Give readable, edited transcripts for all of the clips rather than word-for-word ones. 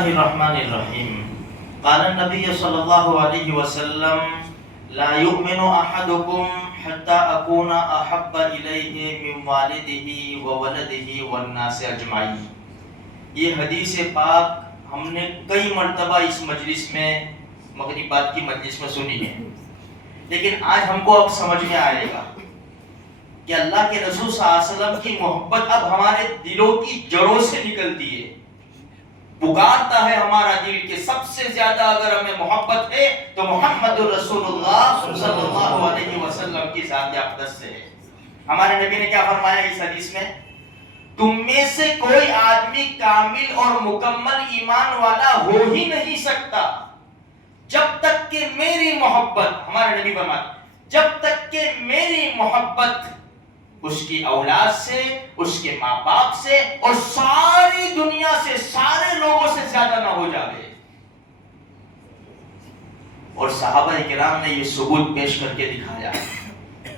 الله الرحمن الرحيم قال النبي صلى الله عليه وسلم لا يؤمن أحدكم حتى أكون أحب إليه من والده وولده والناس أجمعين. یہ حدیث پاک ہم نے کئی مرتبہ اس مجلس میں مغربات کی مجلس میں سنی ہے، لیکن آج ہم کو اب سمجھ میں آئے گا کہ اللہ کے رسول صلی اللہ علیہ وسلم کی محبت اب ہمارے دلوں کی جڑوں سے نکلتی ہے. پکارتا ہے ہمارا دل کہ سب سے زیادہ اگر ہمیں محبت ہے تو محمد رسول اللہ صلی اللہ علیہ وسلم کی ذات اقدس سے ہے. ہمارے نبی نے کیا فرمایا اس حدیث میں؟ تم میں سے کوئی آدمی کامل اور مکمل ایمان والا ہو ہی نہیں سکتا جب تک کہ میری محبت، ہمارے نبی فرماتے جب تک کہ میری محبت اس کی اولاد سے، اس کے ماں باپ سے اور ساری دنیا سے، سارے لوگوں سے زیادہ نہ ہو جائے. اور صحابہ کرام نے یہ ثبوت پیش کر کے دکھایا،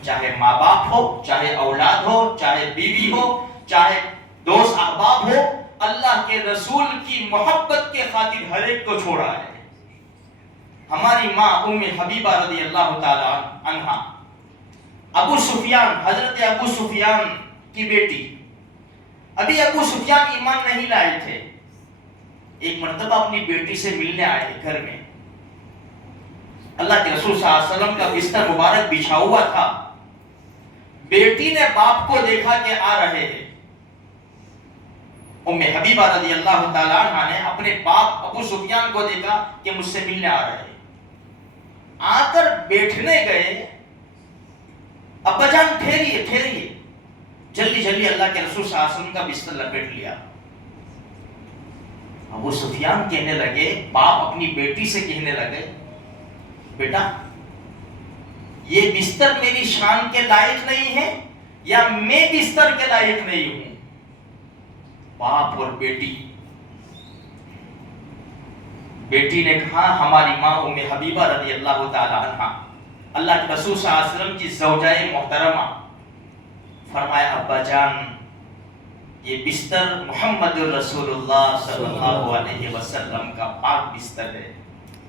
چاہے ماں باپ ہو، چاہے اولاد ہو، چاہے بیوی ہو، چاہے دوست احباب ہو، اللہ کے رسول کی محبت کے خاطر ہر ایک کو چھوڑا ہے. ہماری ماں ام حبیبہ رضی اللہ تعالی عنہا، ابو سفیان، حضرت ابو سفیان کی بیٹی، ابھی ابو سفیان ایمان نہیں لائے تھے. ایک مرتبہ اپنی بیٹی سے ملنے آئے گھر میں. اللہ کے رسول صلی اللہ علیہ وسلم کا بستر مبارک بچھا ہوا تھا. بیٹی نے باپ کو دیکھا کہ آ رہے ہیں. ام حبیبہ رضی اللہ تعالی عنہ نے اپنے باپ ابو سفیان کو دیکھا کہ مجھ سے ملنے آ رہے ہیں. آ کر بیٹھنے گئے. ابا جان ٹھہریے ٹھہریے، جلدی جلدی اللہ کے رسول صلی اللہ علیہ وسلم کا بستر لپیٹ لیا. ابو سفیان کہنے لگے، باپ اپنی بیٹی سے کہنے لگے، بیٹا یہ بستر میری شان کے لائق نہیں ہے یا میں بستر کے لائق نہیں ہوں؟ باپ اور بیٹی. بیٹی نے کہا، ہماری ماں ام حبیبہ رضی اللہ تعالی عنہا، اللہ کے رسول صلی اللہ علیہ وسلم کی زوجہ محترمہ، فرمایا ابا جان یہ بستر محمد رسول اللہ صلی اللہ علیہ وسلم کا پاک بستر ہے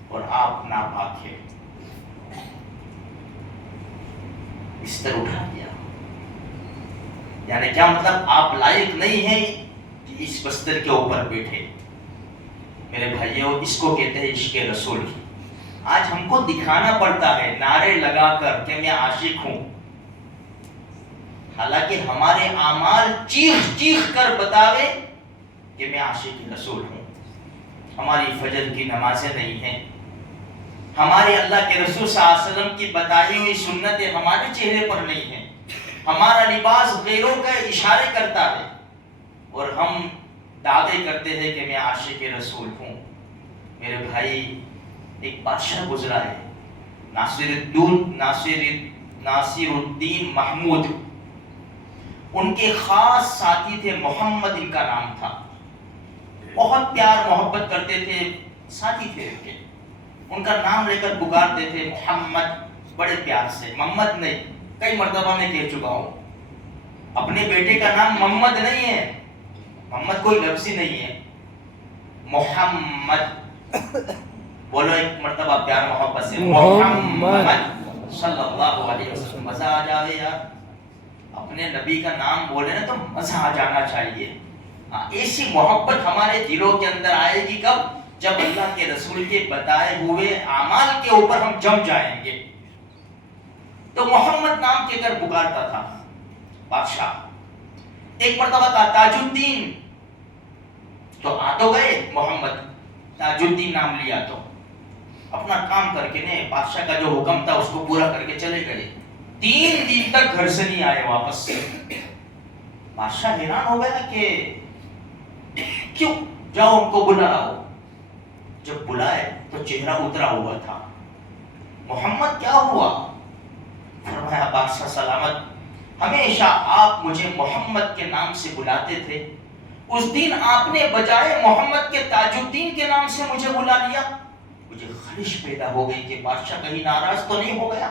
اور آپ ناپاک ہے. بستر اٹھا دیا. یعنی کیا مطلب؟ آپ لائق نہیں ہیں کہ اس بستر کے اوپر بیٹھے. میرے بھائیوں، اس کو کہتے ہیں عشق رسول. آج ہم کو دکھانا پڑتا ہے نعرے لگا کر کہ میں عاشق ہوں، حالانکہ ہمارے اعمال چیخ چیخ کر بتاوے کہ میں عاشق رسول ہوں. ہماری فجر کی نمازیں نہیں ہیں، ہمارے اللہ کے رسول صلی اللہ علیہ وسلم کی بتائی ہوئی سنتیں ہمارے چہرے پر نہیں ہیں، ہمارا لباس غیروں کا اشارے کرتا ہے اور ہم دعوے کرتے ہیں کہ میں عاشق رسول ہوں. میرے بھائی، ایک بادشاہ گزرا ہے، ناصر الدین محمود. ان کے خاص ساتھی تھے، محمد ان کا نام تھا. بہت پیار محبت کرتے تھے، ساتھی تھے ان کے. ان کا نام لے کر پکارتے تھے محمد، بڑے پیار سے. محمد نہیں، کئی مرتبہ میں کہہ چکا ہوں، اپنے بیٹے کا نام محمد نہیں ہے. محمد کوئی لفظ ہی نہیں ہے، محمد بولو ایک مرتبہ پیار محبت سے، محمد صلی اللہ علیہ وسلم. مزہ آ جاوے یار، اپنے نبی کا نام بولے نا تو مزہ آ جانا چاہیے. ایسی محبت ہمارے دلوں کے اندر آئے گی کب؟ جب اللہ کے رسول کے بتائے ہوئے اعمال کے اوپر ہم جم جائیں گے. تو محمد نام کہہ کر پکارتا تھا بادشاہ. ایک مرتبہ کا تاج الدین، تو آ تو گئے محمد، تاج الدین نام لیا تو اپنا کام کر کے نے بادشاہ کا جو حکم تھا اس کو پورا کر کے چلے گئے. 3 دن تک گھر سے نہیں آئے واپس سے. بادشاہ حیران ہو گیا کہ کیوں؟ جاؤ ان کو بلا لاؤ. جب بلائے تو چہرہ اترا ہوا تھا. محمد کیا ہوا؟ فرمایا بادشاہ سلامت، ہمیشہ آپ مجھے محمد کے نام سے بلاتے تھے، اس دن آپ نے بجائے محمد کے تاج الدین کے نام سے مجھے بلا لیا. مجھے خواہش پیدا ہو گئی کہ بادشاہ کہیں ناراض تو نہیں ہو گیا.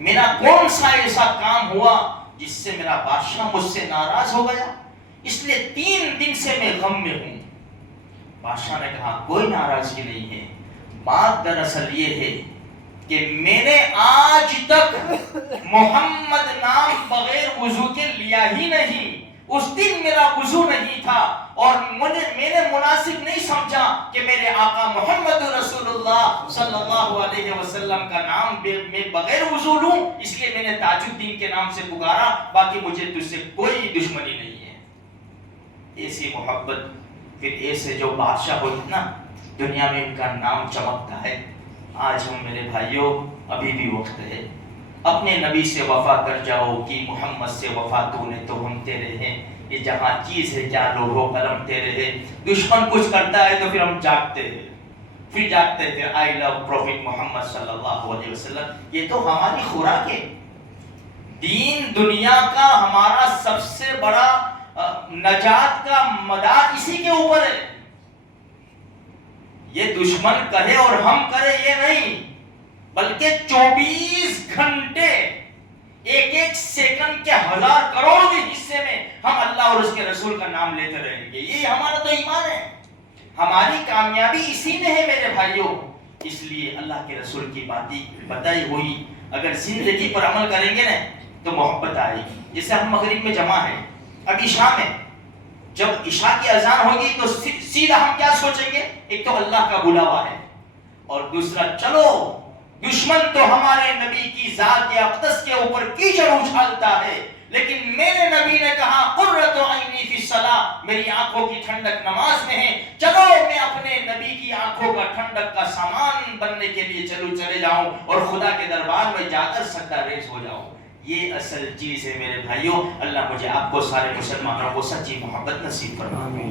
میرا کون سا ایسا کام ہوا جس سے میرا بادشاہ مجھ سے ناراض ہو گیا؟ اس لیے 3 دن سے میں غم میں ہوں. بادشاہ نے کہا کوئی ناراضگی نہیں ہے، بات دراصل یہ ہے کہ میں نے آج تک محمد نام بغیر وضو کے لیا ہی نہیں، اس دن میرا وضو نہیں تھا اور میں نے مناسب نہیں سمجھا کہ میرے آقا محمد رسول اللہ صلی اللہ علیہ وسلم کا نام میں بغیر وضو لوں، اس لیے میں نے تاج الدین کے نام سے پکارا، باقی مجھے تجھ سے کوئی دشمنی نہیں ہے۔ ایسی محبت، پھر ایسے جو بادشاہ ہوتے نا دنیا میں ان کا نام چمکتا ہے۔ آج ہم میرے بھائیوں ابھی بھی وقت ہے، اپنے نبی سے وفا کر جاؤ کہ محمد سے وفا تو نے تو ہم تیرے ہیں، یہ جہاں چیز ہے کیا لوح و قلم تیرے ہیں۔ دشمن کچھ کرتا ہے تو پھر ہم جاگتے ہیں، پھر آئی لو پروفٹ محمد صلی اللہ علیہ وسلم۔ یہ تو ہماری خوراک ہے، دین دنیا کا ہمارا سب سے بڑا نجات کا مدار اسی کے اوپر ہے۔ یہ دشمن کہے اور ہم کرے یہ نہیں، بلکہ 24 گھنٹے ایک ایک سیکنڈ کے 1000 کروڑویں حصے میں ہم اللہ اور اس کے رسول کا نام لیتے رہیں گے۔ یہ ہمارا تو ایمان ہے، ہماری کامیابی اسی میں ہے میرے بھائیوں۔ اس لیے اللہ کے رسول کی باتیں بتائی ہوئی اگر زندگی پر عمل کریں گے نا تو محبت آئے گی۔ جیسے ہم مغرب میں جمع ہیں، اب عشاء میں جب عشاء کی اذان ہوگی تو سیدھا ہم کیا سوچیں گے؟ ایک تو اللہ کا بلاوا ہے، اور دوسرا چلو دشمن تو ہمارے نبی کی ذات اقدس کے اوپر کیچڑ اچھالتا ہے، لیکن میرے نبی نے کہا قرۃ عینی فی الصلاۃ، میری آنکھوں کی ٹھنڈک نماز میں ہے، چلو میں اپنے نبی کی آنکھوں کا ٹھنڈک کا سامان بننے کے لیے چلے جاؤں اور خدا کے دربار میں جا کر سجدہ ریز ہو جاؤں۔ یہ اصل چیز ہے میرے بھائیوں۔ اللہ مجھے آپ کو سارے مسلمانوں کو سچی محبت نصیب فرمائے۔